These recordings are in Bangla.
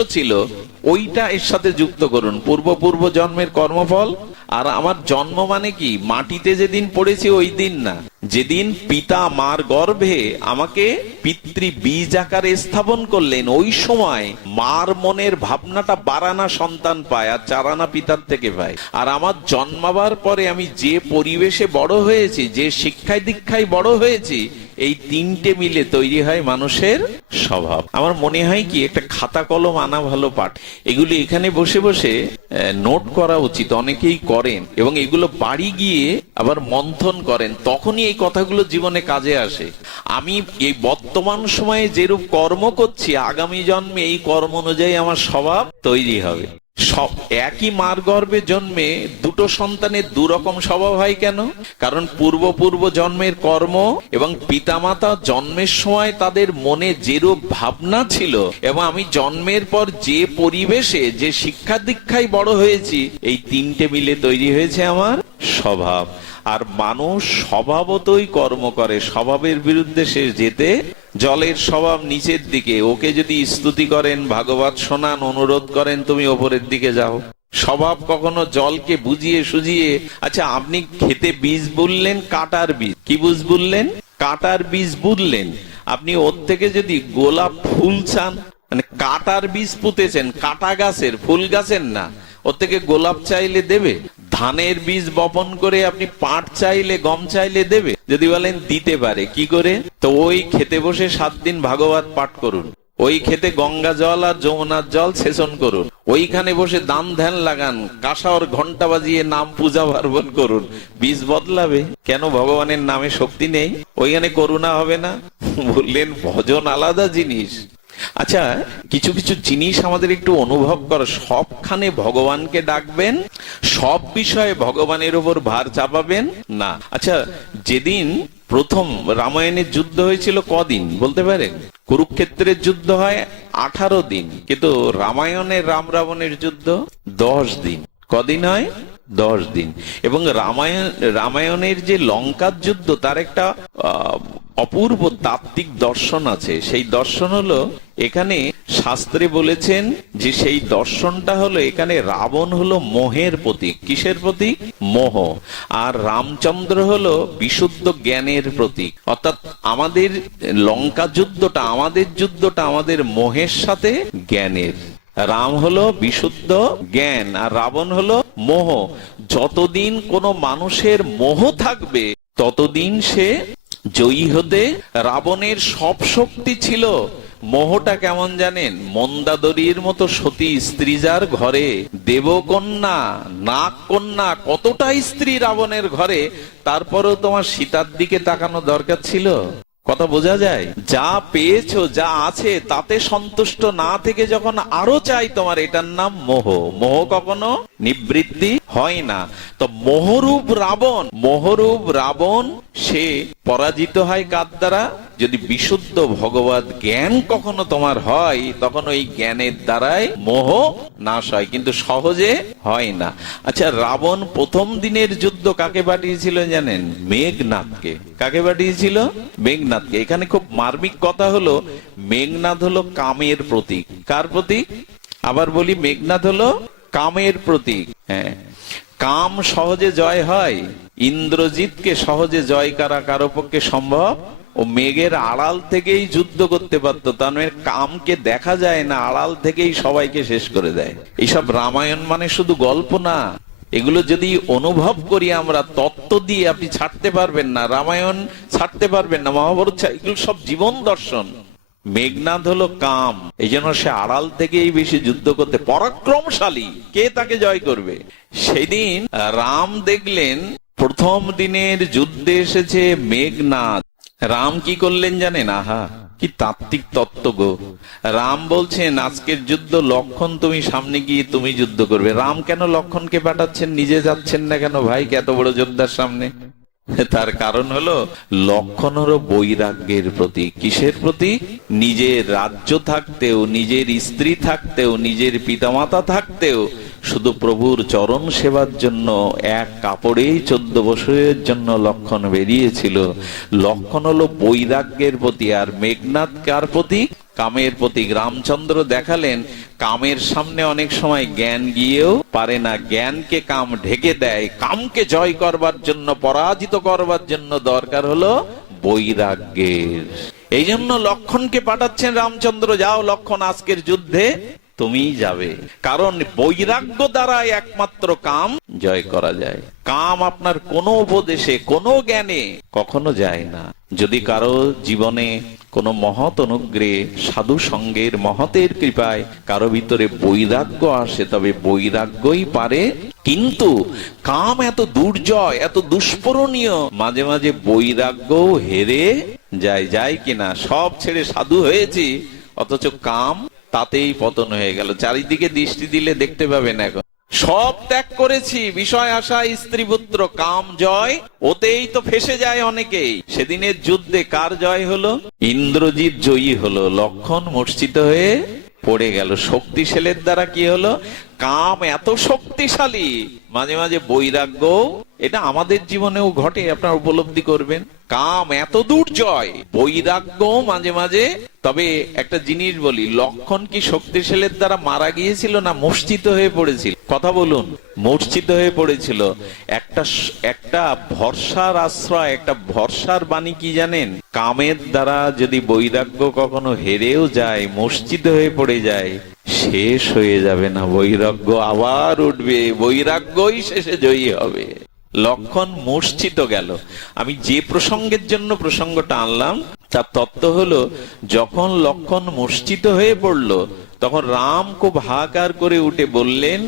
ছিল ওইটা এর সাথে যুক্ত করুন। পূর্ব জন্মের কর্মফল। আর আমার জন্ম মানে কি, মাটিতে যেদিন পড়েছি ওই দিন না, যেদিন পিতা মার গর্ভে আমাকে পিতৃ বীজ আকারে স্থাপন করলেন, ওই সময় মার মনের ভাবনাটা 12 আনা সন্তান পায় আর 4 আনা পিতার থেকে পায়। আর আমার জন্মাবার পরে আমি যে পরিবেশে বড় হয়েছি, যে শিক্ষায় দীক্ষায় বড় হয়েছি, এই তিনটে মিলে তৈরি হয় মানুষের স্বভাব। আমার মনে হয় কি, একটা খাতা কলম আনা ভালো পাঠ। এগুলো এখানে বসে বসে নোট করা উচিত। অনেকেই করেন এবং এগুলো বাড়ি গিয়ে আবার মন্থন করেন, তখনই এই কথাগুলো জীবনে কাজে আসে। আমি এই বর্তমান সময়ে যেরূপ কর্ম করছি, আগামী জন্মে এই কর্ম অনুযায়ী আমার স্বভাব তৈরি হবে। সব একই মার গর্ভে জন্মে দুটো সন্তানের দুরকম স্বভাব হয় কেন? কারণ পূর্ব জন্মের কর্ম এবং পিতামাতা জন্মের সময় তাদের মনে যেরূপ ভাবনা ছিল, এবং আমি জন্মের পর যে পরিবেশে যে শিক্ষা দীক্ষায় বড় হয়েছি, এই তিনটে মিলে তৈরি হয়েছে আমার স্বভাব। আর মানুষ স্বভাবতই কর্ম করে, স্বভাবের বিরুদ্ধে সে যেতে। জলের স্বভাব নিচের দিকে, ওকে যদি স্তুতি করেন, ভাগবত শোনান, অনুরোধ করেন, তুমি ওপরের দিকে যাও। স্বভাব কখনো জলকে বুঝিয়ে সুঝিয়ে, আচ্ছা আপনি খেতে বীজ বুনলেন, কাটার বীজ, কি বীজ বুনলেন? কাটার বীজ বুনলেন। আপনি ওর থেকে যদি গোলাপ ফুল চান, মানে কাটার বীজ পুঁতেছেন, কাটা গাছের, ফুল গাছের না, ওর থেকে গোলাপ চাইলে দেবে? ধানের বীজ বপন করে আপনি পাট চাইলে, গম চাইলে দেবে? যদি বলেন দিতে পারে, কি করে? তো ওই খেতে বসে 7 দিন ভাগবত পাঠ করুন, ওই খেতে গঙ্গা জল আর যমুনার জল সেচন করুন, ওইখানে বসে দান ধ্যান লাগান, কাঁসার ঘন্টা বাজিয়ে নাম পূজা পার্বণ করুন, বীজ বদলাবে কেন? ভগবানের নামে শক্তি নেই? ওইখানে করুণা হবে না? বললেন ভজন আলাদা জিনিস। আচ্ছা, কিছু কিছু জিনিস আমাদের একটু অনুভব করো। সবখানে ভগবানকে ডাকবেন, সব বিষয়ে ভগবানের উপর ভার চাপাবেন না। আচ্ছা, যেদিন প্রথম রামায়ণের যুদ্ধ হয়েছিল কদিন বলতে পারেন? কুরুক্ষেত্রের যুদ্ধ হয় 18 দিন, কিন্তু রামায়ণের রাম রাবণের যুদ্ধ 10 দিন। কদিন হয়? 10 দিন। এবং রামায়ণের যে লঙ্কার যুদ্ধ, তার একটা অপূর্ব তাত্ত্বিক দর্শন আছে। সেই দর্শন হলো, এখানে শাস্ত্রে বলেছেন যে সেই দর্শনটা হলো, এখানে রাবণ হলো মোহের প্রতীক। কিসের প্রতীক? মোহ। আর রামচন্দ্র হলো বিশুদ্ধ জ্ঞানের প্রতীক। অর্থাৎ আমাদের লঙ্কা যুদ্ধটা, আমাদের মোহের সাথে জ্ঞানের। রাম হলো বিশুদ্ধ জ্ঞান আর রাবণ হলো মোহ। যতদিন কোনো মানুষের মোহ থাকবে, ততদিন সে জয়ী হতে। রাবণের সব শক্তি ছিল, মোহটা কেমন জানেন? মন্দাদরীর মতো সতী স্ত্রী যার ঘরে, দেবকন্যা, নাগ কন্যা, কতটা স্ত্রী রাবণের ঘরে, তারপরেও তোমার সীতার দিকে তাকানো দরকার ছিল? কথা বোঝা যায়? যা পেয়েছো, যা আছে, তাতে সন্তুষ্ট না থেকে যখন আরো চাই তোমার, এটার নাম মোহ। মোহ কখনো নিবৃত্তি হয় না। তো মোহরূপ রাবণ সে পরাজিত হয় কার দ্বারা? যদি বিশুদ্ধ ভগবত জ্ঞান কখনো তোমার হয়, তখন ওই জ্ঞানের দ্বারাই মোহ নাশ হয়, কিন্তু সহজে হয় না। আচ্ছা, রাবণ প্রথম দিনের যুদ্ধ কাকে পাঠিয়েছিল জানেন? মেঘনাথকে। কাকে পাঠিয়েছিল? মেঘনাথকে। এখানে খুব মার্মিক কথা হলো, মেঘনাথ হলো কামের প্রতীক। কার প্রতীক? আবার বলি, মেঘনাথ হলো কামের প্রতীক। হ্যাঁ, কাম সহজে জয় হয়? ইন্দ্রজিৎকে সহজে জয় করা কারো পক্ষে সম্ভব? ও মেঘের আড়াল থেকেই যুদ্ধ করতে পারতো। তার মানে কামকে দেখা যায় না, আড়াল থেকেই সবাইকে শেষ করে দেয়। এইসব রামায়ণ মানে শুধু গল্প না, এগুলো যদি অনুভব করি আমরা, তত্ত্ব দিয়ে আপনি ছাড়তে পারবেন না, রামায়ণ ছাড়তে পারবেন না, মহাভারত, এগুলো সব জীবন দর্শন। মেঘনাথ হলো কাম, এই জন্য সে আড়াল থেকেই বেশি যুদ্ধ করতে পরাক্রমশালী। কে তাকে জয় করবে? সেদিন রাম দেখলেন প্রথম দিনের যুদ্ধে এসেছে মেঘনাথ। রাম কি করলেন জানেন? আহা, কি তাত্ত্বিক তত্ত্ব গো! রাম বলছেন, আজকের যুদ্ধ লক্ষণ তুমি সামনে গিয়ে তুমি যুদ্ধ করবে। রাম কেন লক্ষণকে পাঠাচ্ছেন? নিজে যাচ্ছেন না কেন ভাইকে এত বড় যোদ্ধার সামনে? তার কারণ হলো, লক্ষণ হলো বৈরাগ্যের প্রতীক। কিসের প্রতীক? নিজের রাজ্য থাকতেও, নিজের স্ত্রী থাকতেও, নিজের পিতামাতা থাকতেও শুধু প্রভুর চরণ সেবার জন্য এক কাপড়েই 14 বছরের জন্য লক্ষণ বেরিয়েছিল। লক্ষণ হলো বৈরাগ্যের প্রতি। আর মেঘনাথ কার প্রতীক? কামের প্রতীক রামচন্দ্র দেখালেন কামের সামনে অনেক সময় জ্ঞান গিয়েও পারে না, জ্ঞানকে কাম ঢেকে দেয়। কামকে জয় করবার জন্য, পরাজিত করবার জন্য দরকার হলো বৈরাগ্যের। এই জন্য লক্ষণকে পাঠাচ্ছেন রামচন্দ্র, যাও লক্ষণ আজকের যুদ্ধে তুমিই যাবে, কারণ বৈরাগ্য দ্বারা একমাত্র কাম জয় করা যায়। কাম আপনার কোনো উপদেশে, কোনো জ্ঞানে কখনো যায় না। যদি কারো জীবনে কোনো মহৎ অনুগ্রহে, সাধু সঙ্গের মহতের কৃপায় কারো ভিতরে বৈরাগ্য আসে, তবে বৈরাগ্যই পারে। কিন্তু কাম এত দুর্জয়, এত দুষ্পরণীয়, মাঝে মাঝে বৈরাগ্য হেরে যায়। যায় কিনা? সব ছেড়ে সাধু হয়েছি, অথচ কাম তাতেই পতন হয়ে গেল। চারিদিকে দৃষ্টি দিলে দেখতে পাবেন এখন সব ত্যাগ করেছি, বিষয় আশা, স্ত্রী পুত্র, কাম জয়, ওতেই তো ফেসে যায় অনেকেই। সেদিনের যুদ্ধে কার জয় হলো? ইন্দ্রজিৎ জয়ী হলো, লক্ষণ মূর্ছিত হয়ে পড়ে গেল। শক্তিশালের দ্বারা কি হলো? কাম এত শক্তিশালী, মাঝে মাঝে বৈরাগ্য, এটা আমাদের জীবনেও ঘটে, আপনারা উপলব্ধি করবেন। কাম এত দুর্জয়, বৈরাগ্য মাঝে মাঝে। তবে একটা জিনিস বলি, লক্ষণ কি শক্তিশালের দ্বারা মারা গিয়েছিল না মূর্ছিত হয়ে পড়েছিল? কথা বলুন, মূর্ছিত হয়ে পড়েছিল। একটা ভরসার আশ্রয়, একটা ভরসার বাণী কি জানেন? কামের দ্বারা যদি বৈরাগ্য কখনো হেরেও যায়, মূর্ছিত হয়ে পড়ে যায়, শেষ হয়ে যাবে না, বৈরাগ্য আবার উঠবে, বৈরাগ্যই শেষে জয়ী হবে। লক্ষণ মূর্ছিত গেল। আমি যে প্রসঙ্গের জন্য প্রসঙ্গটা আনলাম তার তত্ত্ব হলো, যখন লক্ষণ মূর্ছিত হয়ে পড়ল, তখন রাম খুব হাহাকার করে উঠে বললেন,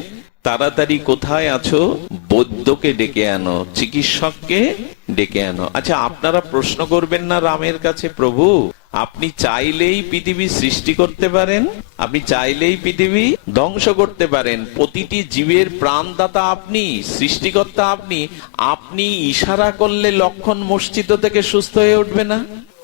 তাড়াতাড়ি কোথায় আছো? বৈদ্যকে ডেকে আনো, চিকিৎসককে ডেকে আনো। আচ্ছা, আপনারা প্রশ্ন করবেন না রামের কাছে, প্রভু আপনি চাইলেই পৃথিবী সৃষ্টি করতে পারেন, আপনি চাইলেই পৃথিবী ধ্বংস করতে পারেন, প্রতিটি জীবের প্রাণদাতা আপনি, সৃষ্টিকর্তা আপনি, আপনি ইশারা করলে লক্ষণ মূর্ছিত থেকে সুস্থ হয়ে উঠবে না?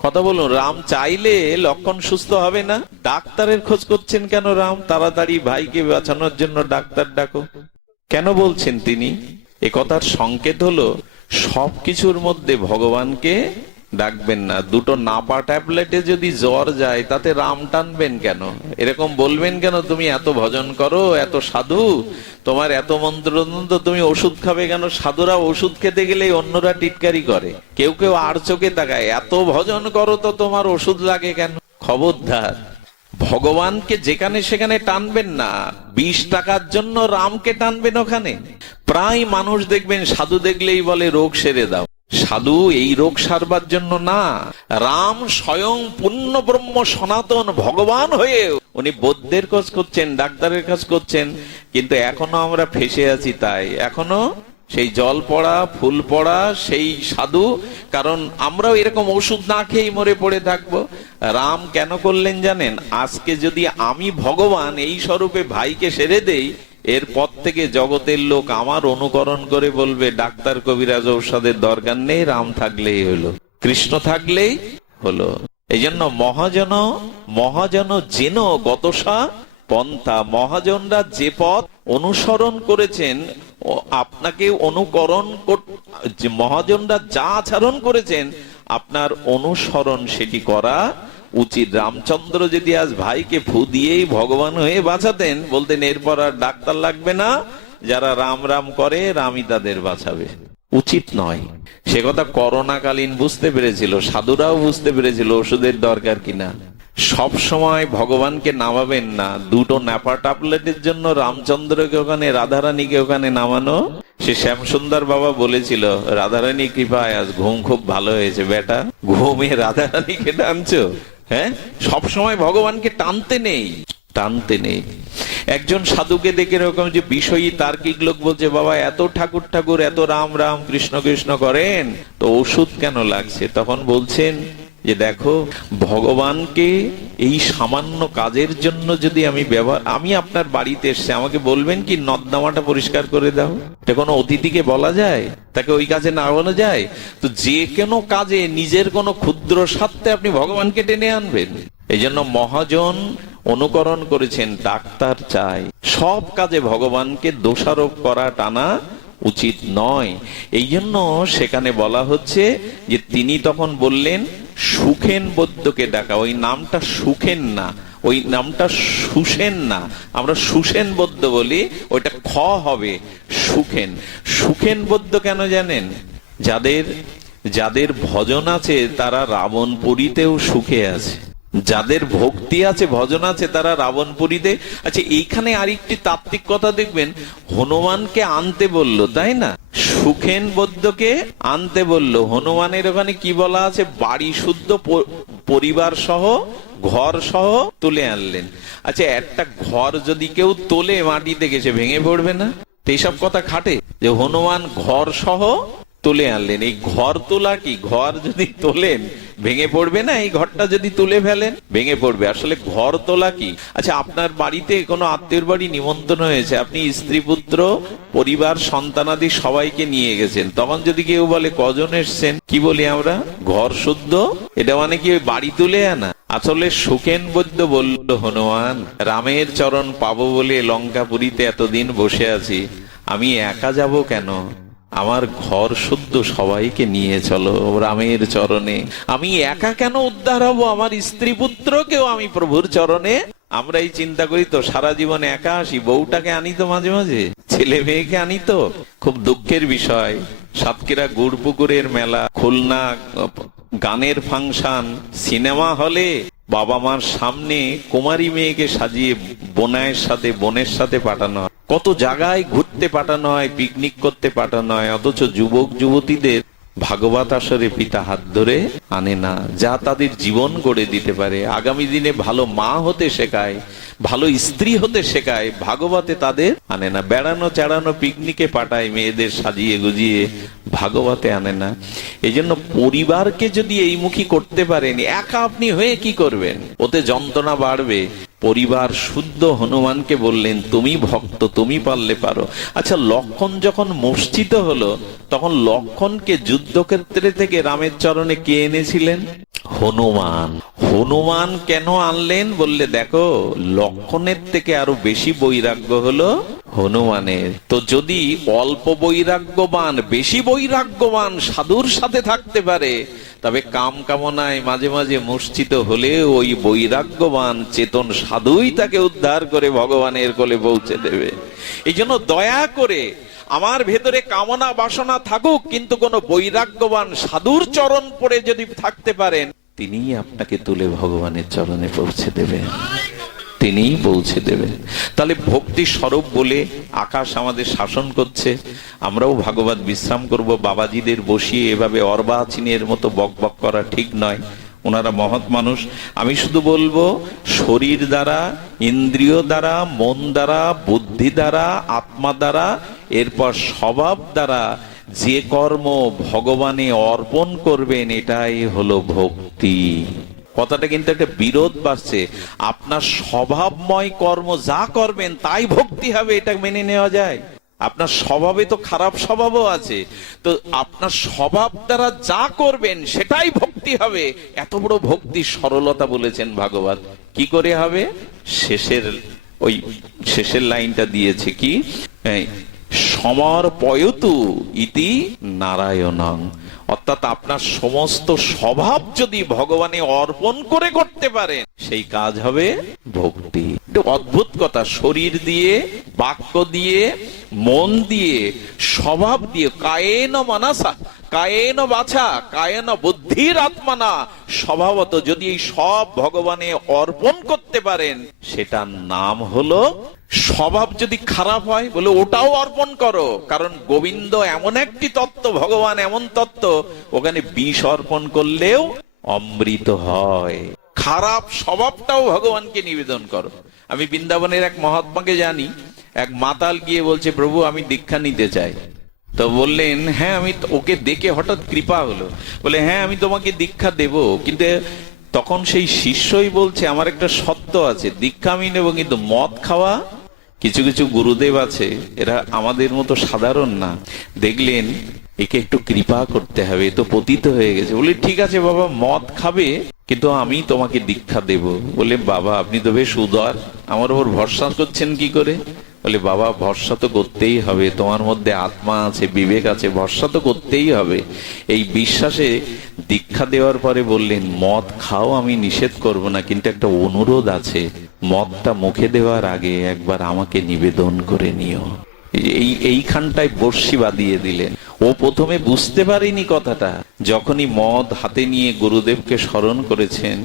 কথা বলুন, রাম চাইলে লক্ষণ সুস্থ হবে না? ডাক্তারের খোঁজ করছেন কেন রাম? তাড়াতাড়ি ভাইকে বাঁচানোর জন্য ডাক্তার ডাকো কেন বলছেন তিনি? এ কথার সংকেত হলো, সবকিছুর মধ্যে ভগবানকে ডাকবেন না। দুটো নাপা ট্যাবলেটে যদি জ্বর যায়, তাতে রাম টানবেন কেন? এরকম বলবেন কেন, তুমি এত ভজন করো, এত সাধু, তোমার এত মন্ত্রতন্ত্র, তুমি ওষুধ খাবে কেন? সাধুরা ওষুধ খেতে গেলে অন্যরা টিটকারি করে, কেউ কেউ আর চোখে তাকায়, এত ভজন করো তো তোমার ওষুধ লাগে কেন? খবরদার, ভগবানকে যেখানে সেখানে টানবেন না। 20 টাকার জন্য রামকে টানবেন ওখানে? প্রায় মানুষ দেখবেন সাধু দেখলেই বলে রোগ সেরে দাও। সাধু এই রোগ সারবার জন্য না, রাম স্বয়ং পূর্ণ ব্রহ্ম সনাতন ভগবান হয়ে উনি বৈদ্যের কাজ করছেন, ডাক্তারের কাজ করছেন। কিন্তু এখনো আমরা ফেসে আছি, তাই এখনো সেই জল পড়া, ফুল পড়া সেই সাধু, কারণ আমরাও এরকম ওষুধ না খেয়েই মরে পড়ে থাকবো। রাম কেন করলেন জানেন? আজকে যদি আমি ভগবান এই স্বরূপে ভাইকে সেরে দেই, এরপর থেকে জগতের লোক আমার অনুকরণ করে বলবে, ডাক্তার কবিরাজ ঔষধের দরকার নেই, রাম থাকলেই হলো, কৃষ্ণ থাকলেই হলো। এই জন্য মহাজন যেন গতসা পন্থা, মহাজনরা যে পথ অনুসরণ করেছেন, আপনাকে অনুকরণ, মহাজনরা যা আচরণ করেছেন আপনার অনুসরণ সেটি করা উচিত। রামচন্দ্র যদি আজ ভাইকে ফু দিয়েই ভগবান হয়ে বাঁচাতেন, বলতেন এরপর আর ডাক্তার লাগবে না, যারা রাম রাম করে রামই তাদের বাঁচাবে। উচিত নয়। সে কথা করোনাকালীন বুঝতে পেরেছিল, সাধুরাও বুঝতে পেরেছিল ওষুধের দরকার কিনা। সব সময় ভগবানকে নামাবেন না। দুটো ন্যাপা ট্যাবলেটের জন্য রামচন্দ্রকে ওখানে, রাধারানীকে ওখানে নামানো। সে শ্যামসুন্দর বাবা বলেছিল, রাধারানী কৃপায় আজ ঘুম খুব ভালো হয়েছে, বেটা ঘুমে রাধারানীকে টানছো? হ্যাঁ, সবসময় ভগবানকে টানতে নেই। একজন সাধুকে দেখে এরকম যে বিষয়ী তার্কিক লোক বলছে, বাবা এত ঠাকুর ঠাকুর, এত রাম রাম কৃষ্ণ কৃষ্ণ করেন, তো ওষুধ কেন লাগছে? তখন বলছেন যে দেখো, ভগবানকে এই সামান্য কাজের জন্য যদি আমি আপনার বাড়িতে এসে আমাকে বলবেন কি নর্দমাটা পরিষ্কার করে দাও, এটা কোনো অতিথিকে বলা যায়? তাকে ওই কাজে না বলা যায়? তো যে কোনো কাজে নিজের কোনো ক্ষুদ্র স্বার্থে আপনি ভগবানকে টেনে আনবেন? এই জন্য মহাজন অনুকরণ করেছেন, ডাক্তার চাই। সব কাজে ভগবানকে দোষারোপ করা, টানা উচিত নয়। এই জন্য সেখানে বলা হচ্ছে যে তিনি তখন বললেন, সুখেন বৈদ্যকে ডাকা। ওই নামটা সুখেন না, ওই নামটা সুসেন না, আমরা সুসেন বৈদ্য বলি, ওইটা খ হবে সুখেন। সুখেন বৈদ্য কেন জানেন? যাদের যাদের ভজন আছে তারা রাবণপুরীতেও সুখে আছে, যাদের ভক্তি আছে ভজন আছে তারা রাবণপুরীতে। আচ্ছা, এইখানে আরেকটি তাত্ত্বিক কথা দেখবেন, হনুমানকে আনতে বলল, তাই না? সুখেন বৈদ্যকে আনতে বলল। হনুমানের ওখানে কি বলা আছে? বাড়ি শুদ্ধ পরিবার সহ ঘর সহ তুলে আনলেন। আচ্ছা, একটা ঘর যদি কেউ তোলে মাটি থেকে, সে ভেঙে পড়বে না? এইসব কথা খাটে যে হনুমান ঘর সহ তুলে আনলেন। এই ঘর তোলা কি? ঘর যদি তোলেন ভেঙে পড়বে না? এই ঘরটা যদি তুলে ফেলেন ভেঙে পড়বে। আসলে ঘর তোলা কি? আচ্ছা, আপনার বাড়িতে কোনো আত্মীয়র বাড়ি নিমন্ত্রণ হয়েছে, আপনি স্ত্রী পুত্র পরিবার সন্তানাদি সবাইকে নিয়ে গেছেন, তখন যদি কেউ বলে কজন এসছেন, কি বলি আমরা? ঘর শুদ্ধ। এটা মানে কি ওই বাড়ি তুলে আনা? আসলে সুখেন বৈদ্য বলল, হনুমান, রামের চরণ পাবো বলে লঙ্কাপুরীতে এতদিন বসে আছি, আমি একা যাব কেন? আমার ঘর শুদ্ধ সবাইকে নিয়ে চলো রামের চরণে। আমি একা কেন উদ্ধার হব? আমার স্ত্রী পুত্রকেও আমি প্রভুর চরণে। আমরা এই চিন্তা করি তো, সারা জীবন একা আসি, বউটাকে আনি তো মাঝে মাঝে, ছেলে মেয়েকে আনি তো। খুব দুঃখের বিষয়, সাতক্ষীরা গুড়পুকুরের মেলা, খুলনা গানের ফাংশন, সিনেমা হলে বাবা মার সামনে কুমারী মেয়েকে সাজিয়ে বোনের সাথে পাঠানো হয়, কত জায়গায় ঘুরতে পাঠানো হয়, পিকনিক করতে পাঠানো হয়, অথচ যুবক যুবতীদের ভাগবত আসরে পিতা হাত ধরে আনে না, যা তাদের জীবন গড়ে দিতে পারে, আগামী দিনে ভালো মা হতে শেখায়, ভালো স্ত্রী হতে শেখায়, ভাগবতে তাদের আনে না। বেড়ানো চেড়ানো পিকনিকে পাঠায় মেয়েদের সাজিয়ে গুজিয়ে, ভাগবতে আনে না। এই জন্য পরিবারকে যদি এইমুখী করতে পারেন, একা আপনি হয়ে কি করবেন? ওতে যন্ত্রণা বাড়বে। পরিবার শুদ্ধ হনুমানকে বললেন, তুমি ভক্ত, তুমি পারলে পারো। আচ্ছা, লক্ষণ যখন মূর্ছিত হলো, তখন লক্ষণকে যুদ্ধক্ষেত্রে থেকে রামের চরণে কে এনেছিলেন? হনুমান। হনুমান কেন আনলেন? বললে, দেখো, লক্ষণের থেকে আরো বেশি বৈরাগ্য হলো হনুমানের। তো যদি অল্প বৈরাগ্যবান বেশি বৈরাগ্যবান সাধুর সাথে থাকতে পারে, তবে কাম কামনায় মাঝে মাঝে মূর্ছিত হলে ওই বৈরাগ্যবান চেতন সাধুই তাকে উদ্ধার করে ভগবানের কোলে পৌঁছে দেবে। এই জন্য দয়া করে, আমার ভেতরে কামনা বাসনা থাকুক, কিন্তু কোন বৈরাগ্যবান সাধুর চরণ পড়ে যদি থাকতে পারেন, তিনিই আপনাকে তুলে ভগবানের চরণে পৌঁছে দেবেন, তিনিই পৌঁছে দেবেন। তাহলে ভক্তি স্বরূপ বলে আকাশ আমাদের শাসন করছে, আমরাও ভাগবত বিশ্রাম করব। বাবাজিদের বসিয়ে এভাবে অর্বাচীনের মতো বক বক করা ঠিক নয়, ওনারা মহৎ মানুষ। আমি শুধু বলবো, শরীর দ্বারা, ইন্দ্রিয় দ্বারা, মন দ্বারা, বুদ্ধি দ্বারা, আত্মা দ্বারা, এরপর স্বভাব দ্বারা যে কর্ম ভগবানে অর্পণ করবেন, এটাই হলো ভক্তি। কথাটা কিন্তু একটা বিরোধ বাড়ছে। আপনার স্বভাবময় কর্ম যা করবেন তাই ভক্তি হবে, এটা মেনে নেওয়া যায়? আপনার স্বভাবে তো খারাপ স্বভাবও আছে, তো আপনার স্বভাব দ্বারা যা করবেন সেটাই ভক্তি হবে। এত বড় ভক্তির সরলতা বলেছেন ভাগবত। কি করে হবে? শেষের লাইনটা দিয়েছে কি, সমর্পয়তু ইতি নারায়ণং। অর্থাৎ আপনার সমস্ত স্বভাব যদি ভগবানে অর্পণ করে করতে পারেন, সেই কাজ হবে ভক্তি। অদ্ভুত কথা, শরীর দিয়ে, বাক্য দিয়ে, মন দিয়ে, স্বভাব দিয়ে, কায়েন মানসা, কায়েন বাছা, কায়েন বুদ্ধির আত্মানা, স্বভাবত যদি এই সব ভগবানে অর্পণ করতে পারেন, সেটার নাম হলো স্বভাব। যদি খারাপ হয়, বলে ওটাও অর্পণ করো, কারণ গোবিন্দ এমন একটি তত্ত্ব, ভগবান এমন তত্ত্ব, ওখানে বিষ অর্পণ করলেও অমৃত হয়। খারাপ স্বভাবটাও ভগবানকে নিবেদন করো। আমি বৃন্দাবনের এক মহাত্মাকে জানি, এক মাতাল গিয়ে বলছে, প্রভু আমি দীক্ষা নিতে চাই। তো বললেন, হ্যাঁ, আমি ওকে দেখে হঠাৎ কৃপা হলো, বলে হ্যাঁ আমি তোমাকে দীক্ষা দেব, কিন্তু তখন সেই শিষ্যই বলছে, আমার একটা শর্ত আছে, দীক্ষা আমি নেব, কিন্তু মদ খাওয়া। কিছু কিছু গুরুদেব আছে, এরা আমাদের মতো সাধারণ না, দেখলেন একে একটু কৃপা করতে হবে, তো পতিত হয়ে গেছে। বলে ঠিক আছে বাবা, মদ খাবে, কিন্তু আমি তোমাকে দীক্ষা দেব। বলে বাবা আপনি তো বেশ উদার, আমার উপর ভরসা করছেন কি করে? বলে বাবা ভরসা তো করতেই হবে, তোমার মধ্যে আত্মা আছে, বিবেক আছে, ভরসা তো করতেই হবে। এই বিশ্বাসে দীক্ষা দেওয়ার পরে বললেন, মদ খাও আমি নিষেধ করব না, কিন্তু একটা অনুরোধ আছে, মদটা মুখে দেওয়ার আগে একবার আমাকে নিবেদন করে নিও। এইখানটায় বর্ষি বাঁধিয়ে দিলেন। ও প্রথমে বুঝতে পারেনি কথাটা, যখনই মদ হাতে নিয়ে গুরুদেবকে স্মরণ করেছেন,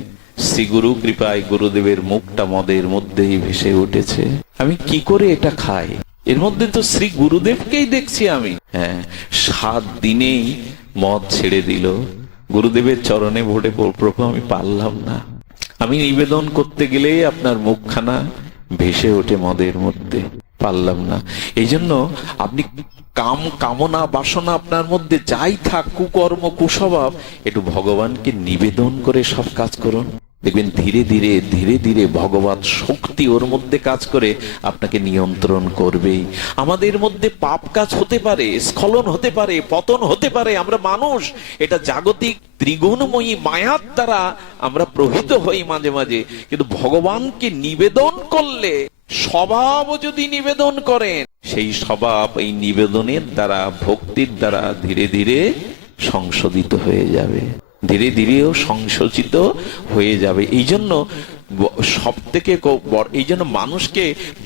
শ্রী গুরু কৃপায় গুরুদেবের মুখটা মদের মধ্যেই ভেসে উঠেছে। আমি কি করে এটা খাই, এর মধ্যে তো শ্রী গুরুদেবকেই দেখছি আমি। হ্যাঁ, 7 দিনেই মদ ছেড়ে দিল। গুরুদেবের চরণে পড়ে, প্রভু আমি পারলাম না, আমি নিবেদন করতে গেলেই আপনার মুখখানা ভেসে ওঠে মদের মধ্যে, পারলাম না। এই জন্য আপনি কামনা বাসনা আপনার মধ্যে যাই থাক, কুকর্ম কুস্বভাব, একটু ভগবানকে নিবেদন করে সব কাজ করুন, দেখবেন ধীরে ধীরে ধীরে ধীরে ভগবত শক্তি ওর মধ্যে কাজ করে আপনাকে নিয়ন্ত্রণ করবেই। আমাদের মধ্যে পাপ কাজ হতে পারে, স্খলন হতে পারে, পতন হতে পারে, আমরা মানুষ, এটা জাগতিক ত্রিগুণময়ী মায়ার দ্বারা আমরা প্রহিত হই মাঝে মাঝে, কিন্তু ভগবানকে নিবেদন করলে, স্বভাব যদি নিবেদন করেন, সেই স্বভাব এই নিবেদনের দ্বারা, ভক্তির দ্বারা ধীরে ধীরে সংশোধিত হয়ে যাবে, ধীরে ধীরেও সংশোধিত হয়ে যাবে। এই জন্য সব থেকে এই জন্য মানুষকে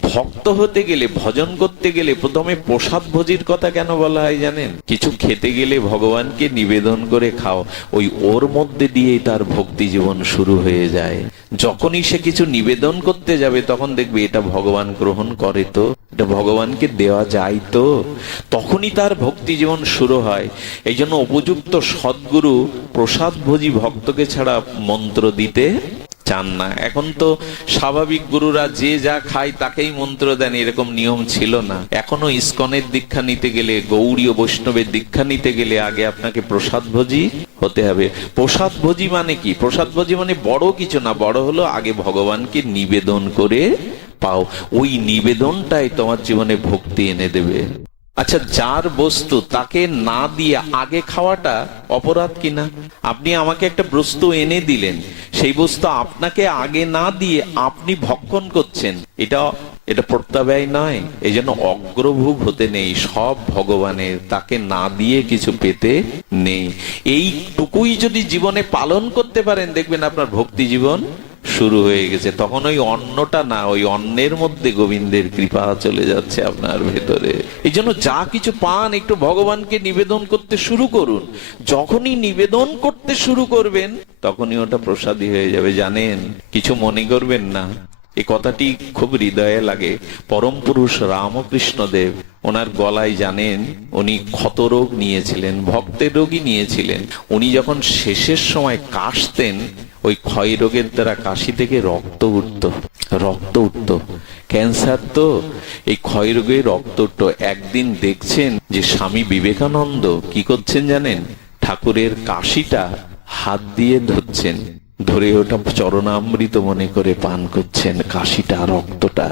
ভক্ত হতে গেলে, ভজন করতে গেলে প্রথমে প্রসাদ ভোজির কথা কেন বলা হয় জানেন? কিছু খেতে গেলে ভগবানকে নিবেদন করে খাও, ওই ওর মধ্যে দিয়েই তার ভক্তি জীবন শুরু হয়ে যায়। যখনই সে কিছু নিবেদন করতে যাবে, তখন দেখবে এটা ভগবান গ্রহণ করে তো, এটা ভগবানকে দেওয়া যায় তো, তখনই তার ভক্তি জীবন শুরু হয়। এই জন্য উপযুক্ত সদ্গুরু প্রসাদ ভোজি ভক্তকে ছাড়া মন্ত্র দিতে চান না। এখন তো স্বাভাবিক গুরুরা যে যা খায় তাকেই মন্ত্র দেন, এরকম নিয়ম ছিল না। এখনো ইস্কনের দীক্ষা নিতে গেলে, গৌড়ীয় বৈষ্ণবের দীক্ষা নিতে গেলে আগে আপনাকে প্রসাদ ভোজি হতে হবে। প্রসাদ ভোজি মানে কি? প্রসাদ ভোজি মানে বড় কিছু না, বড় হলো আগে ভগবানকে নিবেদন করে পাও, ওই নিবেদনটাই তোমার জীবনে ভক্তি এনে দেবে। আচ্ছা, যার বস্তু তাকে না দিয়ে আগে খাওয়াটা অপরাধ কিনা? আপনি আমাকে একটা বস্তু এনে দিলেন, সেই বস্তু আপনাকে আগে না দিয়ে আপনি ভক্ষণ করছেন, এটা প্রত্যাবয় নয়। এই জন্য অগ্রভোগ হতে নেই, সব ভগবানের, তাকে না দিয়ে কিছু পেতে নেই। এইটুকুই যদি জীবনে পালন করতে পারেন, দেখবেন আপনার ভক্তি জীবন শুরু হয়ে গেছে। তখন ওই অন্নটা না, ওই অন্নের মধ্যে গোবিন্দের কৃপা চলে যাচ্ছে আপনার ভেতরে। এই জন্য যা কিছু পান একটু ভগবানকে নিবেদন করতে শুরু করুন। যখনই নিবেদন করতে শুরু করবেন, তখনই ওটা প্রসাদী হয়ে যাবে। জানেন, কিছু মনে করবেন না, এই কথাটি খুব হৃদয়ে লাগে। পরম পুরুষ রামকৃষ্ণ দেব, ওনার গলায় জানেন উনি ক্ষতরোগ নিয়েছিলেন, ভক্তের রোগী নিয়েছিলেন। উনি যখন শেষের সময় কাশতেন, ওই ক্ষয় রোগের দ্বারা কাশি থেকে রক্ত উঠত। ক্যান্সার তো, এই ক্ষয় রোগে রক্ত উঠত। একদিন দেখছেন যে স্বামী বিবেকানন্দ কি করছেন জানেন? ঠাকুরের কাশিটা হাত দিয়ে ধরছেন, ধরে ওটা চরণামৃত মনে করে পান করছেন, কাশিটা, রক্তটা।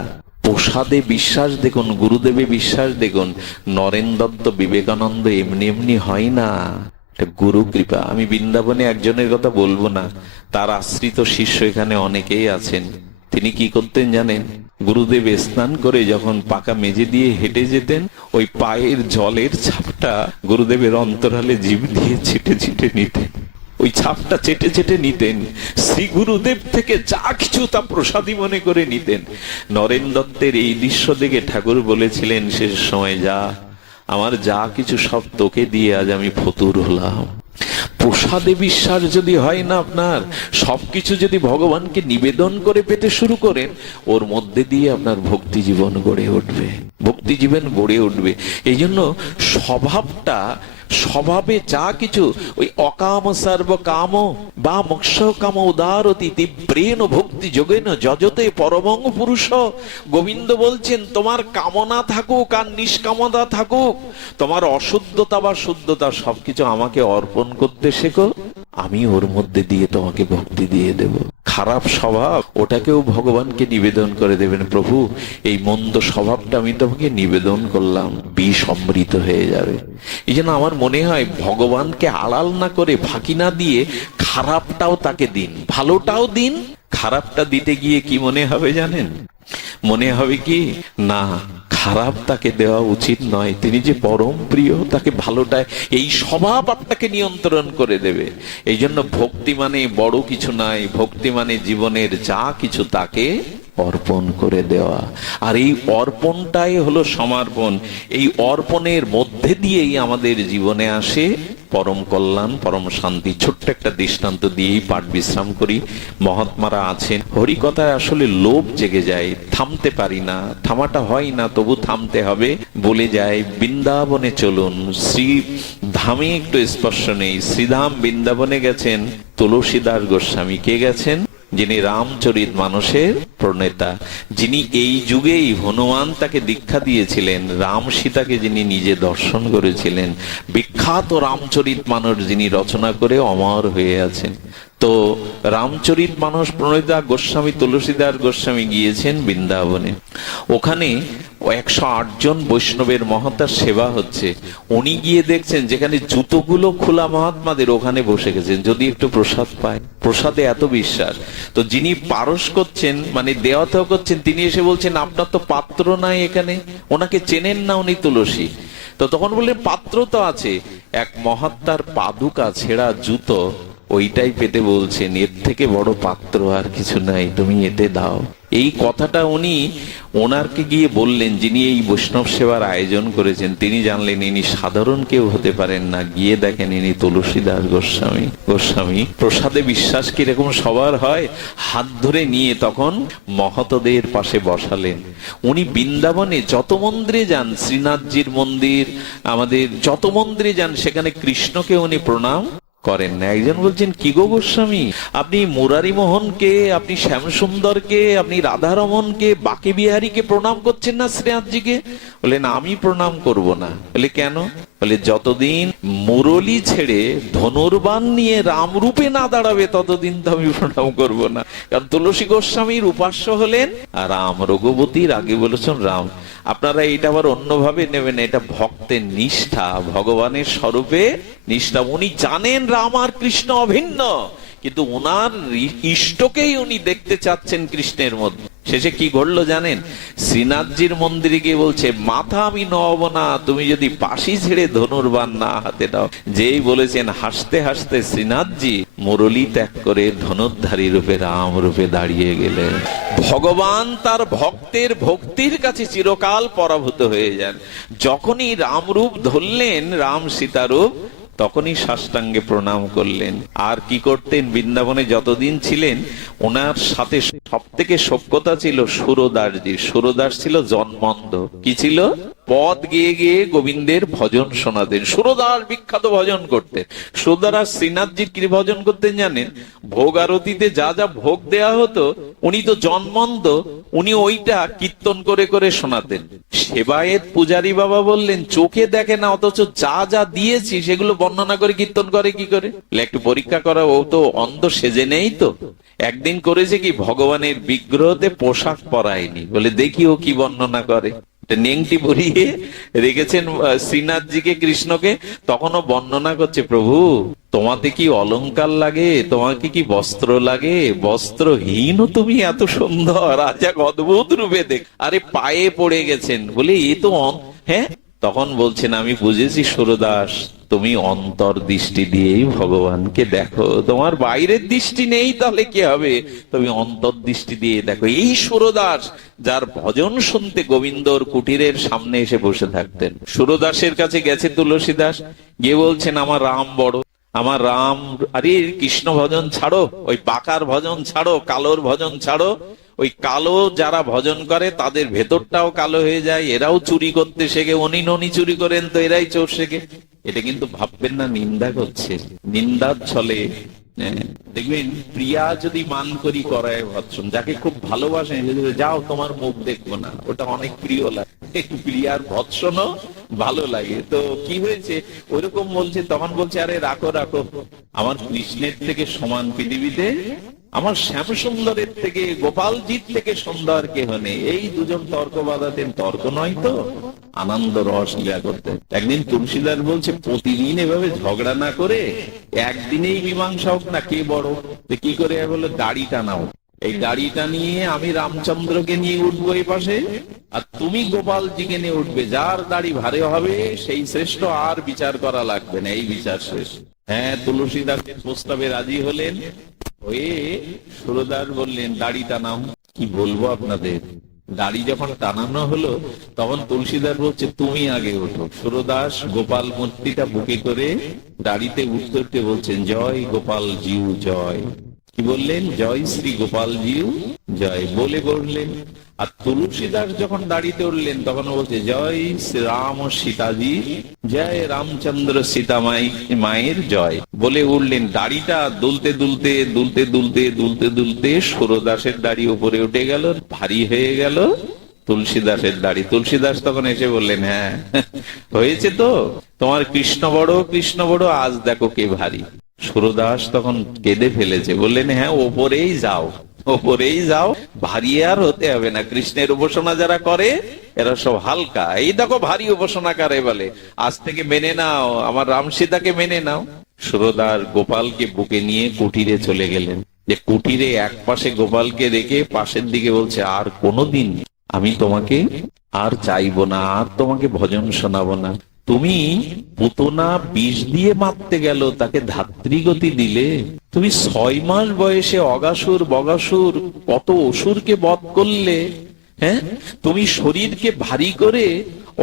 প্রসাদে বিশ্বাস দেখুন, গুরুদেবে বিশ্বাস দেখুন। নরেন দত্ত, বিবেকানন্দ এমনি এমনি হয় না, গুরু কৃপা। আমি বৃন্দাবনে একজনের কথা বলবো না, তার আশ্রিত শিষ্য এখানে অনেকেই আছেন। তিনি কি করতেন জানেন? গুরুদেব স্নান করে যখন পাকা মেঝে দিয়ে হেঁটে যেতেন, ওই পায়ের জলের ছাপটা গুরুদেবের অন্তরালে জিভ দিয়ে ছিটে ছিটে নিতেন, ওই ছাপটা চেটে চেটে নিতেন। শ্রী গুরুদেব থেকে যা কিছু তা প্রসাদী মনে করে নিতেন। নরেন দত্তের এই দৃশ্য দেখে ঠাকুর বলেছিলেন শেষ সময়, যা, আমার যা কিছু সব তোকে দিয়ে আজ আমি ফতুর হলাম। প্রসাদে বিশ্বাস যদি হয় না আপনার, সবকিছু যদি ভগবানকে নিবেদন করে পেতে শুরু করেন, ওর মধ্যে দিয়ে আপনার ভক্তি জীবন গড়ে উঠবে, ভক্তি জীবন গড়ে উঠবে। এই জন্য স্বভাবে যা কিছু, ওই অকাম সর্ব কাম বা মোক্ষ কাম উদারতি তীব্রেণ ভক্তি যোগেন যজতে পরমং পুরুষ। গোবিন্দ বলছেন, তোমার কামনা থাকুক আর নিষ্কামতা থাকুক, তোমার অশুদ্ধতা বা শুদ্ধতা সবকিছু আমাকে অর্পণ করতে শেখো, আমি ওর মধ্যে দিয়ে তোমাকে ভক্তি দিয়ে দেব। খারাপ স্বভাব, ওটাকেও ভগবানকে নিবেদন করে দেবেন। প্রভু, এই মন্দ স্বভাবটা আমি তোমাকে নিবেদন করলাম, বিষ অমৃত হয়ে যাবে। এই জন্য আমার মনে হয় ভগবানকে আড়াল না করে, ফাঁকি না দিয়ে, খারাপটাও তাকে দিন, ভালোটাও দিন। খারাপটা দিতে গিয়ে কি মনে হবে জানেন? মনে হবে কি না, খারাপ তাকে দেওয়া উচিত নয়। তিনি যে পরম প্রিয়, তাকে ভালোটায় এই স্বভাব আপনাকে নিয়ন্ত্রণ করে দেবে। এই জন্য ভক্তি মানে বড় কিছু নাই, ভক্তি মানে জীবনের যা কিছু তাকে অর্পণ করে দেওয়া। আর এই অর্পণটাই হলো সমর্পণ। এই অর্পণের মধ্যে দিয়েই আমাদের জীবনে আসে পরম কল্যাণ, পরম শান্তি। ছোট্ট একটা দৃষ্টান্ত দিয়েই পাঠ বিশ্রাম করি। মহাত্মারা আছেন, হরিকথায় আসলে লোভ জেগে যায়, থামতে পারি না, থামাটা হয় না, তবু থামতে হবে। বলে যায় বৃন্দাবনে চলুন, শ্রী ধামে একটু স্পর্শ নেই। শ্রীধাম বৃন্দাবনে গেছেন তুলসীদাস গোস্বামী। কে গেছেন? যিনি রামচরিত মানসের প্রণেতা, যিনি এই যুগেই হনুমান তাকে দীক্ষা দিয়েছিলেন, রাম সীতাকে যিনি নিজে দর্শন করেছিলেন, বিখ্যাত রামচরিত মানস যিনি রচনা করে অমর হয়ে আছেন। তো রামচরিত মানস প্রণেতা গোস্বামী তুলসীদাস গোস্বামী গিয়েছেন বৃন্দাবনে। ওখানে 108 জন বৈষ্ণবের মহাত্মার সেবা হচ্ছে। উনি গিয়ে দেখছেন যেখানে জুতোগুলো খোলা মহাত্মাদের, ওখানে বসে গেছেন যদি একটু প্রসাদ পায়। প্রসাদে এত বিশ্বাস। তো যিনি পারস করছেন, মানে দেওয়াতেও করছেন, তিনি এসে বলছেন আপনার তো পাত্র নাই এখানে। ওনাকে চেনেন না উনি তুলসী। তো তখন বললেন পাত্র তো আছে। এক মহাত্মার পাদুকা ছেঁড়া জুতো, ওইটাই পেতে বলছেন, এর থেকে বড় পাত্র আর কিছু নাই, তুমি এতে দাও। এই কথাটা উনি ওনারকে গিয়ে বললেন, যিনি এই বৈষ্ণব সেবার আয়োজন করেছেন। তিনি জানলেন ইনি সাধারণ কেউ হতে পারেন না। গিয়ে দেখেন ইনি তুলসীদাস গোস্বামী। প্রসাদে বিশ্বাস কিরকম সবার হয়। হাত ধরে নিয়ে তখন মহতদের পাশে বসালেন। উনি বৃন্দাবনে যত মন্দিরে যান, শ্রীনাথজির মন্দির, আমাদের যত মন্দিরে যান, সেখানে কৃষ্ণকে উনি প্রণাম করেন না। একজন বলছেন কি গো গোস্বামী, আপনি মুরারি মোহনকে, আপনি শ্যাম সুন্দরকে, আপনি রাধারমনকে, বাকে বিহারীকে প্রণাম করছেন না শ্রীনাথজিকে? বললেন আমি প্রণাম করব না। বলে কেন? বলে যতদিন মুরলী ছেড়ে ধনুর্বাণ নিয়ে রামরূপে না দাঁড়াবে ততদিন তো আমি প্রণাম করব না। কারণ তুলসী গোস্বামীর উপাস্য হলেন রাম, রঘুপতির আগে বলেছেন রাম। আপনারা এটা আবার অন্যভাবে নেবেন, এটা ভক্তের নিষ্ঠা, ভগবানের স্বরূপে নিষ্ঠা। উনি জানেন রাম আর কৃষ্ণ অভিন্ন, কিন্তু ওনার ইষ্টকেই উনি দেখতে চাচ্ছেন কৃষ্ণের মধ্যে। শেষে কি ঘটলো জানেন? শ্রীনাথজির মন্দিরে গিয়ে বলছে মাথা আমি নব না, তুমি যদি পাশি ছেড়ে ধনুর্বাণ না হাতে দাও। যেই বলেছেন হাসতে হাসতে শ্রীনাথজি মুরলী ত্যাগ করে ধনুর্ধারী রূপে রাম রূপে দাঁড়িয়ে গেলেন। ভগবান তার ভক্তের ভক্তির কাছে চিরকাল পরাভূত হয়ে যান। যখনই রাম রূপ ধরলেন, রাম সীতারূপ, তখনই সাষ্টাঙ্গে প্রণাম করলেন। আর কি করতেন? বৃন্দাবনে যতদিন ছিলেন ওনার সাথে সব থেকে সখ্যতা ছিল সুরদাসজির। সুরদাস ছিল জন্মন্ধ। কি ছিল? পদ গিয়ে গিয়ে গোবিন্দের ভজন শোনাতেন। সুরদাস বিখ্যাত ভজন করতেন। সুরদাস শ্রীনাথজির কি ভজন করতেন জানেন? ভোগ আরতিতে যা যা ভোগ দেয়া হতো, উনি তো জন্মন্ধ, উনি ওইটা কীর্তন করে করে শোনাতেন। সেবায়েত পূজারী বাবা বললেন চোখে দেখে না, অথচ যা যা দিয়েছি সেগুলো বর্ণনা করে কীর্তন করে কি করে? একটু পরীক্ষা করা, ও তো অন্ধ সেজে নেই তো। একদিন করেছে কি, ভগবানের বিগ্রহতে পোশাক পরায়নি। বলে দেখি ও কি বর্ণনা করে। নেংটি পরিয়ে রেখেছেন শ্রীনাথজিকে, কৃষ্ণকে। তখনও বর্ণনা করছে, প্রভু তোমাতে কি অলংকার লাগে, তোমাকে কি বস্ত্র লাগে? বস্ত্রহীন তুমি এত সুন্দর, আজ এক অদ্ভুত রূপে দেখ। আরে পায়ে পড়ে গেছেন। বলে এ তো হ্যাঁ। তখন বলছেন আমি বুঝেছি সুরদাস, তুমি অন্তর দৃষ্টি দিয়েই ভগবানকে দেখো, তোমার বাইরের দৃষ্টি নেই, তাহলে কি হবে? তুমি অন্তর দৃষ্টি দিয়ে দেখো। এই সুরদাস যার ভজন শুনতে গোবিন্দর কুটিরের সামনে এসে বসে থাকতেন। সুরদাসের কাছে গেছে তুলসীদাস, গিয়ে বলছেন আমার রাম বড়, আমার রাম। আরে কৃষ্ণ ভজন ছাড়ো, ওই বাঁকার ভজন ছাড়ো, কালোর ভজন ছাড়ো। ওই কালো যারা ভজন করে তাদের ভেতরটাও কালো হয়ে যায়। এরাও চুরি করতে শেখে, উনি ননি চুরি করেন তো এরাই চোর শেখে। এটা কিন্তু ভাববেন না নিন্দা করছে, নিন্দার ছলে। দেখবেন প্রিয়া যদি মান করি করায় ভৎসন, যাকে খুব ভালোবাসেন, যাও তোমার মুখ দেখবো না, ওটা অনেক প্রিয় লাগে। প্রিয়ার ভৎসনও ভালো লাগে। তো কি হয়েছে ওইরকম বলছে, তখন বলছে আরে রাখো রাখো, আমার কৃষ্ণের থেকে সমান পৃথিবীতে, আমার শ্যাম সুন্দরের থেকে, গোপালজির থেকে সুন্দর কেহ নেই। এই দুজন তর্ক বাঁধাতেন, তর্ক নয় তো আনন্দ রস লীলা করতেন। একদিন তুলসীদাস বলছে প্রতিদিন এভাবে ঝগড়া না করে একদিনেই মীমাংসা হোক না, কে বড়। কি করে? বললো দাড়ি টানাও। এই গাড়িটা নিয়ে আমি রামচন্দ্রকে নিয়ে উঠবো এই পাশে, আর তুমি গোপালজিকে নিয়ে উঠবে। যার দাড়ি ভারে হবে সেই শ্রেষ্ঠ, আর বিচার করা লাগবে না, এই বিচার শেষ। হ্যাঁ, তুলসীদাসের প্রস্তাবে রাজি হলেন। হয়ে সুরদাস বললেন, দাড়ি টানাও। কি বলবো আপনাদের, দাড়ি যখন টানানো হলো তখন তুলসীদাস বলছে, তুমি আগে ওঠো। সুরদাস গোপাল মূর্তিটা বুকে করে দাড়িতে উঠতে উঠতে বলছেন, জয় গোপাল জিউ জয়। কি বললেন? জয় শ্রী গোপাল জিউ জয় বলে বললেন। আর তুলসীদাস যখন দাড়িতে উঠলেন তখন বলছে, জয় শ্রী রাম ও সীতাজি জয়, রামচন্দ্র সীতা মায়ের জয় বলে উঠলেন। দাড়িটা দুলতে দুলতে দুলতে দুলতে দুলতে দুলতে সুরদাসের দাড়ি উপরে উঠে গেল, ভারী হয়ে গেল তুলসীদাসের দাড়ি। তুলসীদাস তখন এসে বললেন, হ্যাঁ হয়েছে তো, তোমার কৃষ্ণ বড়, আজ দেখো কে ভারী। সুরদাস তখন কেঁদে ফেলেছে, বললেন, হ্যাঁ ওপরেই যাও, ওপরেই যাও, ভারী আর হতে হবে না। কৃষ্ণের উপাসনা যারা করে এরা সব হালকা, এই দেখো ভারী উপাসনা করে বলে, আজ থেকে মেনে নাও, আমার রাম সীতাকে মেনে নাও। সুরদাস গোপালকে বুকে নিয়ে কুটিরে চলে গেলেন। যে কুটিরে এক পাশে গোপালকে রেখে পাশের দিকে বলছে, আর কোনোদিন আমি তোমাকে আর চাইবো না, আর তোমাকে ভজন শোনাবো না। তুমি পুতনা বিষ দিয়ে মারতে গেল, তাকে ধাত্রীগতি দিলে। তুমি 6 মাস বয়সে অগাসুর বগাসুর কত অসুরকে বধ করলে। হ্যাঁ, তুমি শরীরকে ভারী করে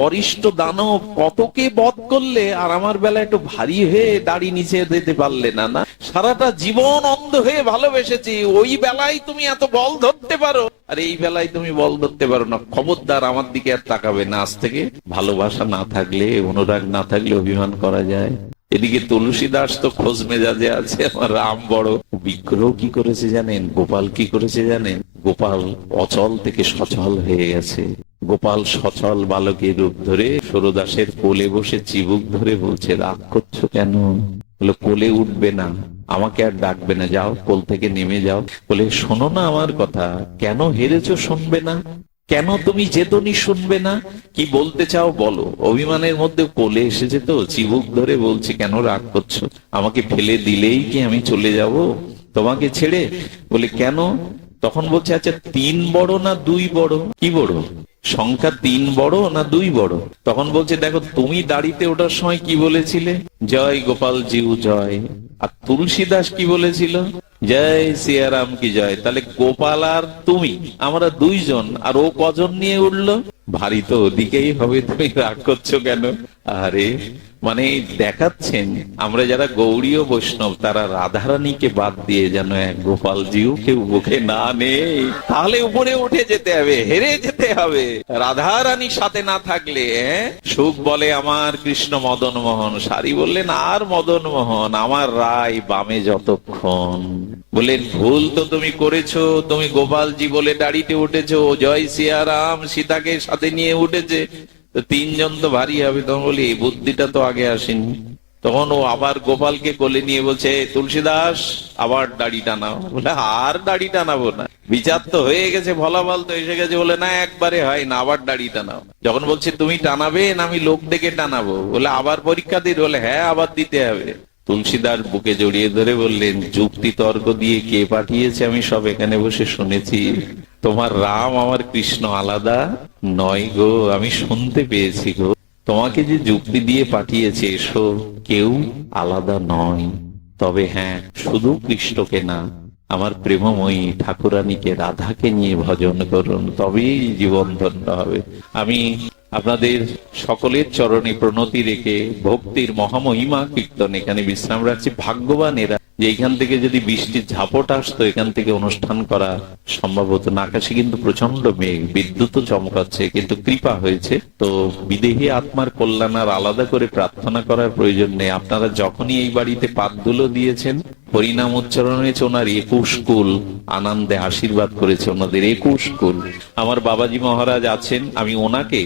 অরিষ্ট দানব কতকে বধ করলে, আর আমার বেলা একটু ভারী হয়ে দাড়ি নিচে দিতে পারলে না। না, সারাটা জীবন অন্ধ হয়ে ভালোবেসেছি, ওই বেলায় তুমি এত বল ধরতে পারো, আর এই বেলায় তুমি বল ধরতে পারো না। খবরদার আমার দিকে আর তাকাবে না আজ থেকে। ভালোবাসা না থাকলে, অনুরাগ না থাকলে অভিমান করা যায়। এদিকে তুলসীদাস তো খোঁজ মেজাজে আছে, আমার রাম বড়। বিগ্রহ কি করেছে জানেন? গোপাল কি করেছে জানেন? গোপাল অচল থেকে সচল হয়ে গেছে। গোপাল সচল বালকের রূপ ধরে সুরদাসের কোলে বসে চিবুক ধরে বলছে, রাগ করছো কেন? বলে, কোলে উঠবে না, আমাকে আর ডাকবে না, যাও কোল থেকে নেমে যাও। বলে, শোনো না আমার কথা, কেন হেরেছো শুনবে না? কেন তুমি যেতনি শুনবে না? কি বলতে চাও বলো। অভিমানের মধ্যে কোলে এসেছে তো, চিবুক ধরে বলছে, কেন রাগ করছো? আমাকে ফেলে দিলেই কি আমি চলে যাব তোমাকে ছেড়ে? বলে, কেন? তখন বলছে, আচ্ছা 3 বড় না 2 বড়? কি বড়? সংখ্যা 3 বড় না 2 বড়? তখন বলছে, দেখো তুমি দাড়িতে ওঠার সময় কি বলেছিলে? জয় গোপাল জিউ জয়। আর তুলসীদাস কি বলেছিল? জয় সিয়ারাম কি জয়। তাহলে গোপাল আর তুমি, আমরা 2 জন, আর ও কজন নিয়ে উঠলো? ভারী তো ওদিকেই হবে, তুমি রাগ করছো কেন? আরে মানে দেখাচ্ছেন, আমরা যারা গৌড়ীয় বৈষ্ণব তারা রাধারানীকে বাদ দিয়ে যেন এক গোপালজিও কেউ বুকে না নেই, তাহলে উপরে উঠে যেতে হবে, হেরে যেতে হবে। রাধারানীর সাথে না থাকলে সুখ বলে আমার কৃষ্ণ মদন মোহন, সারি বললেন আর মদন মোহন, আমার রায় বামে যতক্ষণ। বললেন, ভুল তো তুমি করেছো, তুমি গোপালজি বলে দাড়িতে উঠেছো, জয় সিয়ারাম সীতাকে সাথে নিয়ে উঠেছে, তো 3 জন তো ভারী হবে। তখন বলি, এই বুদ্ধিটা তো আগে আসেনি। তখন ও আবার গোপালকে কোলে নিয়ে বলছে, তুলসীদাস আবার দাড়ি টানাও। বলে, আর দাড়ি টানাবো না, বিচার তো হয়ে গেছে, ফলাফল তো এসে গেছে। বলে, না একবারে হয় না, আবার দাড়ি টানাও। যখন বলছে তুমি টানাবে না আমি লোক ডেকে টানাবো, বলে আবার পরীক্ষা দিতে? বলে, হ্যাঁ আবার দিতে হবে। তুলসীদাস বুকে জড়িয়ে ধরে বললেন, যুক্তি তর্ক দিয়ে কে পাঠিয়েছে আমি সব এখানে বসে শুনেছি। তোমার রাম আমার কৃষ্ণ আলাদা নয় গো, আমি শুনতে পেয়েছি গো। তোমাকে যে যুক্তি দিয়ে পাঠিয়েছে এসো, কেউ আলাদা নয়। তবে হ্যাঁ, শুধু কৃষ্ণকে না, আমার প্রেমময়ী ঠাকুরানীকে রাধাকে নিয়ে ভজন করুন, তবেই জীবন ধন্য হবে। আমি আপনাদের সকলের চরণে প্রণতি রেখে ভক্তির মহামহিমা কীর্তন এখানে বিশ্রাম রাখছি। ভাগ্যবান এরা যে এখান থেকে যদি বৃষ্টির ঝাপট আসতো, এখান থেকে অনুষ্ঠান করা সম্ভব হতো না। আকাশে কিন্তু প্রচন্ড মেঘ, বিদ্যুৎও চমকাচ্ছে, কিন্তু কৃপা হয়েছে। তো বিদেহী আত্মার কল্যাণ আর আলাদা করে প্রার্থনা করার প্রয়োজন নেই। আপনারা যখনই এই বাড়িতে পাতদুলো দিয়েছেন, হরিনাম উচ্চারণে ওনার 21 কুল আনন্দে আশীর্বাদ করেছে, ওনাদের 21 কুল। আমার বাবাজি মহারাজ আছেন, আমি ওনাকে,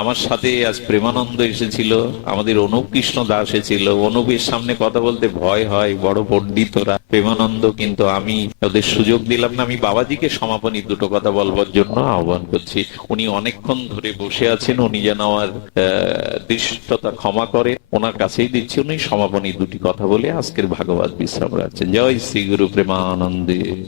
আমার সাথে আজ প্রেমানন্দ এসেছিল, আমাদের অনুপ কৃষ্ণ দাস এসেছিল। অনুপের সামনে কথা বলতে ভয় হয়, বড় পণ্ডিতরা। প্রেমানন্দ, কিন্তু আমি ওদের সুযোগ দিলাম না। আমি বাবাজিকে সমাপনী 2টো কথা বলবার জন্য আহ্বান করছি। উনি অনেকক্ষণ ধরে বসে আছেন, উনি যেন আমার দৃষ্টতা ক্ষমা করে, ওনার কাছেই দিচ্ছি। উনি সমাপনী 2টি কথা বলে আজকের ভাগবত বিশ্রাম রাখছেন। জয় শ্রী গুরু প্রেমানন্দে।